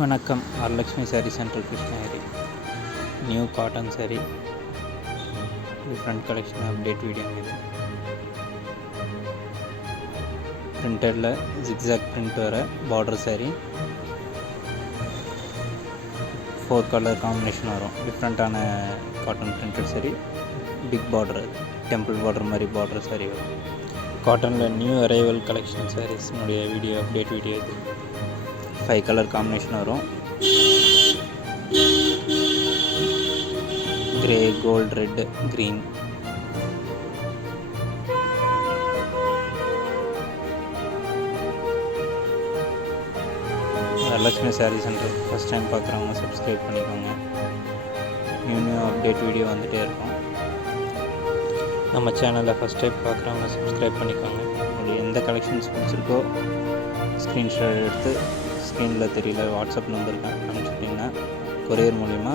வணக்கம். Varalakshmi sari central Krishnagiri. New cotton sari different collection update video இது. பிரிண்டடில் ஜிக்ஸாக் பிரிண்ட் வர பார்டர் சாரி, 4 கலர் காம்பினேஷன் வரும். டிஃப்ரெண்ட்டான cotton printed sari, big border, temple border மாதிரி பார்டர் சாரி வரும். காட்டனில் நியூ அரைவல் கலெக்ஷன் சாரீஸ்னுடைய வீடியோ அப்டேட் வீடியோ இது. 5 கலர் காம்பினேஷன் வரும். Grey, gold, red, green. Varalakshmi sari centre first time பார்க்குறவங்க சப்ஸ்கிரைப் பண்ணிக்கோங்க. நியூ அப்டேட் வீடியோ வந்துகிட்டே இருக்கும். நம்ம சேனலை ஃபஸ்ட் டைம் பார்க்குறவங்க சப்ஸ்கிரைப் பண்ணிக்கோங்க. உங்களுக்கு எந்த கலெக்ஷன்ஸ் பிடிச்சிருக்கோ ஸ்க்ரீன்ஷாட் எடுத்து ஸ்க்ரீனில் தெரியல வாட்ஸ்அப் நம்பருக்கு அனுப்பிச்சிட்டிங்கன்னா கொரியர் மூலிமா